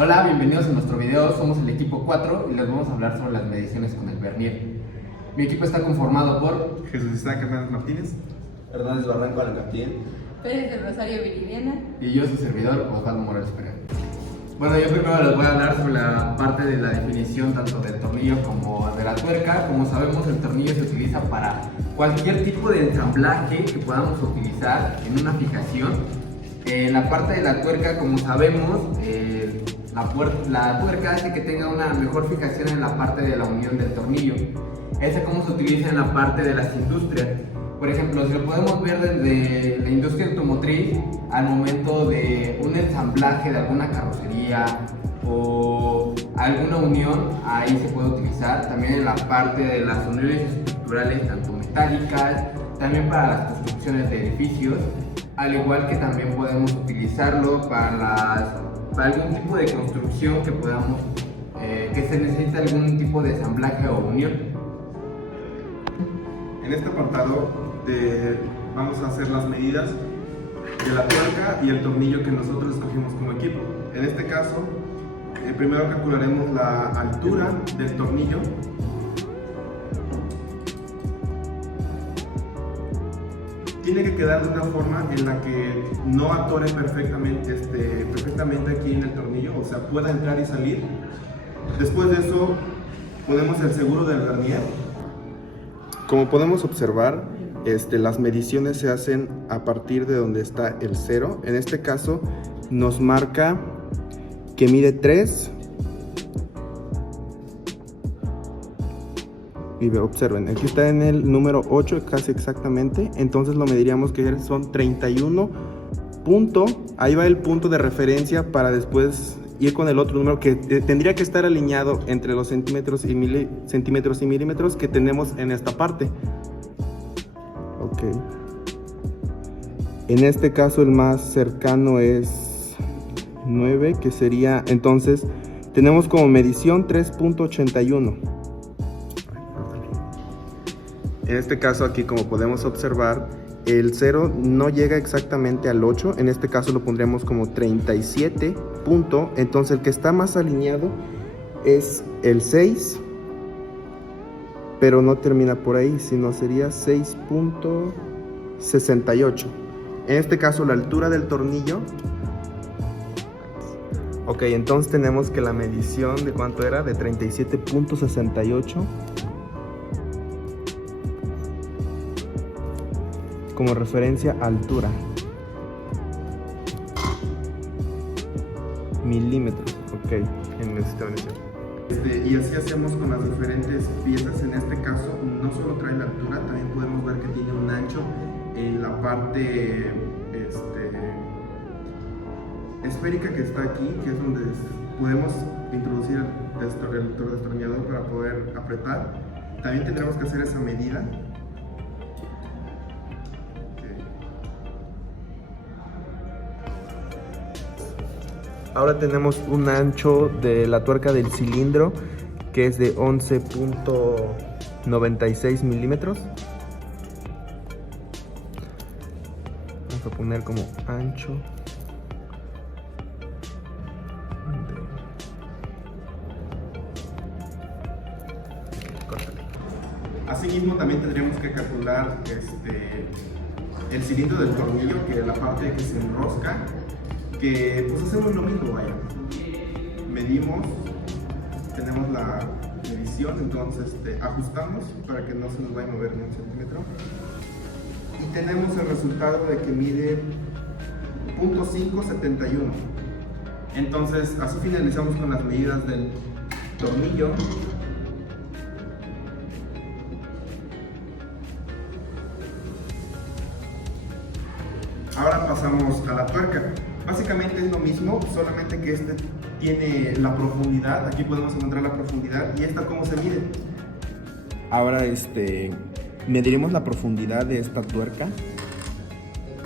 Hola, bienvenidos a nuestro video. Somos el equipo 4 y les vamos a hablar sobre las mediciones con el vernier. Mi equipo está conformado por Jesús Isaac Hernández Martínez, Hernández Barranco Alancatín. Pérez del Rosario Viridiana. y yo, su servidor, Osvaldo Morales Pereira. Bueno, yo primero les voy a hablar sobre la parte de la definición tanto del tornillo como de la tuerca. Como sabemos, el tornillo se utiliza para cualquier tipo de ensamblaje que podamos utilizar en una fijación. La parte de la tuerca, como sabemos, la tuerca hace que tenga una mejor fijación en la parte de la unión del tornillo. Ese como se utiliza en la parte de las industrias. Por ejemplo, si lo podemos ver desde la industria automotriz, al momento de un ensamblaje de alguna carrocería o alguna unión, ahí se puede utilizar. También en la parte de las uniones estructurales, tanto metálicas, también para las construcciones de edificios, al igual que también podemos utilizarlo para algún tipo de construcción que podamos, que se necesite algún tipo de ensamblaje o unión. En este apartado vamos a hacer las medidas de la tuerca y el tornillo que nosotros escogimos como equipo. En este caso, primero calcularemos la altura del tornillo. Tiene que quedar de una forma en la que no atore perfectamente aquí en el tornillo, o sea, pueda entrar y salir. Después de eso, ponemos el seguro del vernier. Como podemos observar, las mediciones se hacen a partir de donde está el 0. En este caso nos marca que mide 3. Y observen, aquí está en el número 8 casi exactamente. Entonces lo mediríamos que son 31 punto. Ahí va el punto de referencia para después ir con el otro número que tendría que estar alineado entre los centímetros y milímetros que tenemos en esta parte. Ok. En este caso el más cercano es 9, que sería, entonces tenemos como medición 3.81. En este caso aquí, como podemos observar, el 0 no llega exactamente al 8. En este caso lo pondríamos como 37 punto. Entonces el que está más alineado es el 6, pero no termina por ahí, sino sería 6.68. En este caso la altura del tornillo. Ok, entonces tenemos que la medición de cuánto era, de 37.68. Como referencia, altura. Milímetros, ok, en esta versión. Y así hacemos con las diferentes piezas. En este caso, no solo trae la altura, también podemos ver que tiene un ancho en la parte esférica que está aquí, que es donde podemos introducir el destornillador para poder apretar. También tendremos que hacer esa medida. Ahora tenemos un ancho de la tuerca del cilindro que es de 11.96 milímetros. Vamos a poner como ancho. Asimismo también tendríamos que calcular el cilindro del tornillo, que es la parte que se enrosca, que pues hacemos lo mismo, vaya. Medimos, tenemos la medición, entonces ajustamos para que no se nos vaya a mover ni un centímetro. Y tenemos el resultado de que mide 0.571. Entonces así finalizamos con las medidas del tornillo. Ahora pasamos a la tuerca. Básicamente es lo mismo, solamente que tiene la profundidad. Aquí podemos encontrar la profundidad. ¿Y esta cómo se mide? Ahora mediremos la profundidad de esta tuerca.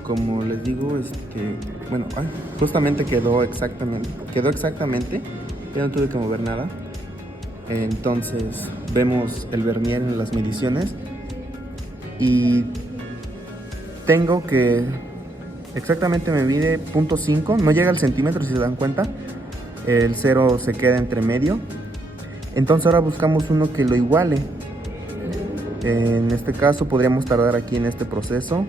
Como les digo, bueno, justamente quedó exactamente, ya no tuve que mover nada. Entonces vemos el vernier en las mediciones y tengo que exactamente me mide 0.5, no llega al centímetro si se dan cuenta, el 0 se queda entre medio. Entonces ahora buscamos uno que lo iguale. En este caso podríamos tardar aquí en este proceso.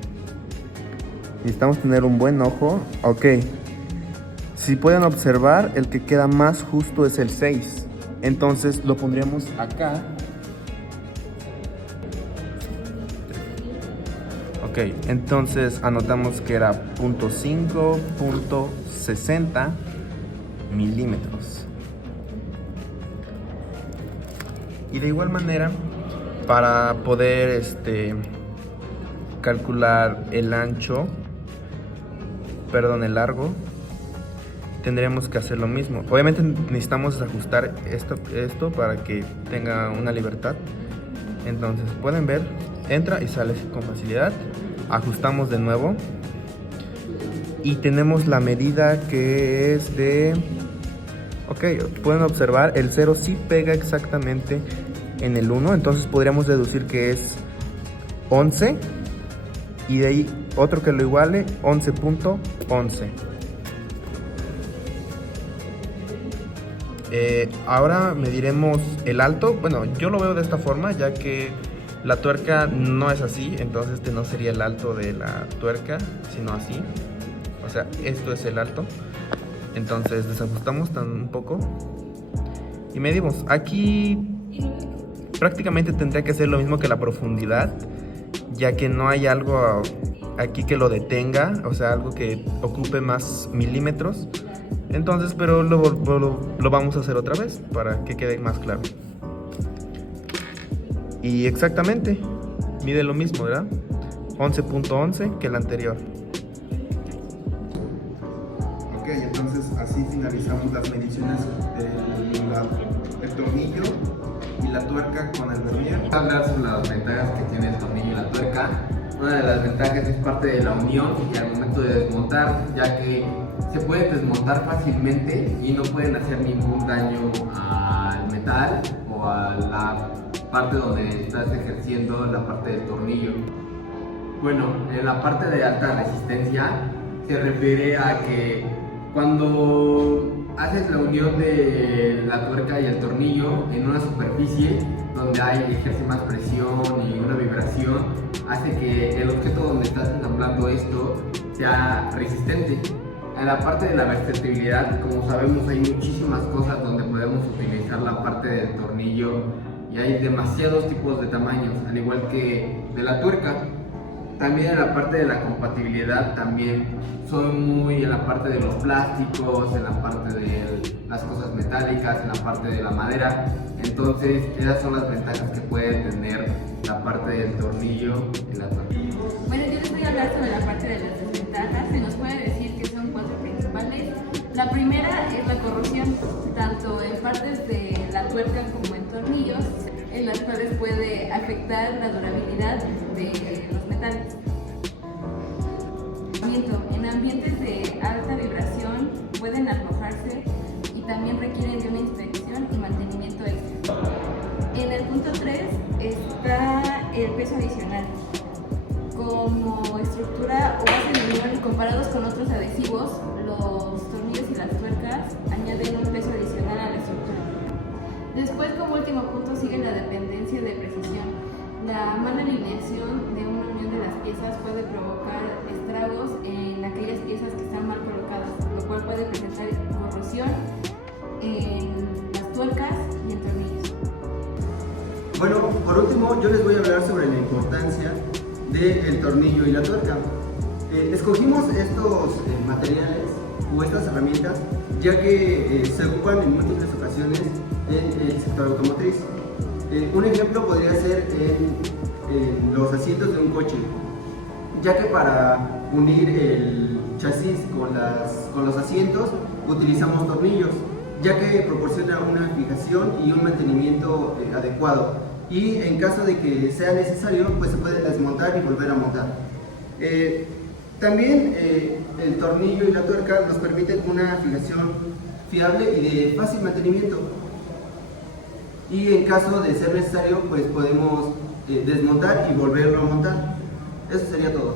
Necesitamos tener un buen ojo. Ok. Si pueden observar, el que queda más justo es el 6. Entonces lo pondríamos acá. Ok, entonces anotamos que era 0.5.60 milímetros. Y de igual manera, para poder calcular el largo, tendríamos que hacer lo mismo. Obviamente necesitamos ajustar esto para que tenga una libertad. Entonces pueden ver, entra y sale con facilidad. Ajustamos de nuevo y tenemos la medida que es de... Ok, pueden observar, el 0 sí pega exactamente en el 1, entonces podríamos deducir que es 11 y de ahí otro que lo iguale, 11.11. Ahora mediremos el alto. Bueno, yo lo veo de esta forma, ya que la tuerca no es así, entonces este no sería el alto de la tuerca, sino así. O sea, esto es el alto. Entonces desajustamos un poco y medimos. Aquí prácticamente tendría que ser lo mismo que la profundidad, ya que no hay algo aquí que lo detenga, o sea, algo que ocupe más milímetros. Entonces, pero lo vamos a hacer otra vez para que quede más claro. Y exactamente, mide lo mismo, ¿verdad? 11.11 que el anterior. Ok, entonces así finalizamos las mediciones del tornillo y la tuerca con el vernier. Vamos a hablar sobre las ventajas que tiene el tornillo y la tuerca. Una de las ventajas es parte de la unión y al momento de desmontar, ya que se pueden desmontar fácilmente y no pueden hacer ningún daño al metal o a la parte donde estás ejerciendo la parte del tornillo. Bueno, en la parte de alta resistencia se refiere a que cuando haces la unión de la tuerca y el tornillo en una superficie donde ejerce más presión y una vibración, hace que el objeto donde estás ensamblando esto sea resistente. En la parte de la versatilidad, como sabemos, hay muchísimas cosas donde podemos utilizar la parte del tornillo y hay demasiados tipos de tamaños, al igual que de la tuerca. También en la parte de la compatibilidad, también soy muy en la parte de los plásticos, en la parte de las cosas metálicas, en la parte de la madera. Entonces esas son las ventajas que puede tener la parte del tornillo y la tuerca. Bueno, yo les voy a hablar sobre la parte de las desventajas. Se nos puede decir que son 4 principales. La primera es la corrosión, tanto en partes de la tuerca como en tornillos, en las cuales puede afectar la durabilidad de los metales. En ambientes de alta vibración pueden arrojarse y también requieren de una inspección y mantenimiento extra. En el punto 3 está el peso adicional. Como estructura o base de unión comparados con otros adhesivos, los tornillos y las tuercas añaden un peso adicional a la estructura. Después, como último punto, sigue la dependencia de precisión. La mala alineación de una unión de las piezas puede provocar estragos en aquellas piezas que están mal colocadas, lo cual puede presentar corrosión en las tuercas y en tornillos. Bueno, por último, yo les voy a hablar sobre la importancia del tornillo y la tuerca. Escogimos estos materiales o estas herramientas ya que se ocupan en múltiples ocasiones en el sector automotriz. Un ejemplo podría ser en los asientos de un coche, ya que para unir el chasis con los asientos utilizamos tornillos, ya que proporciona una fijación y un mantenimiento adecuado, y en caso de que sea necesario pues se puede desmontar y volver a montar. También el tornillo y la tuerca nos permiten una fijación fiable y de fácil mantenimiento, y en caso de ser necesario pues podemos desmontar y volverlo a montar. Eso sería todo.